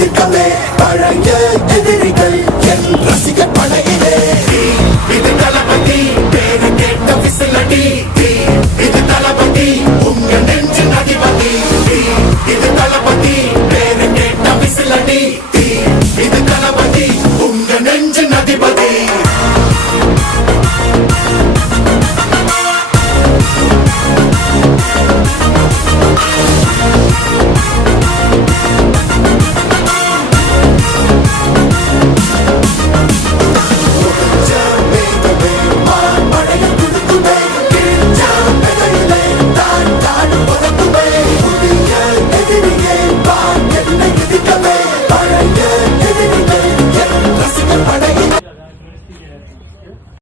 எதிர்க்கவே பழைய எதிரிகள் என் ரசிகர் படையிலே. இது தளபதி பேரு கேட்ட விசிலடி, இது தளபதி உங்க நெஞ்சின் அதிபதி. இது தளபதி பேரு கேட்ட விசிலடி, இது தளபதி உங்க நெஞ்சின் அதிபதி.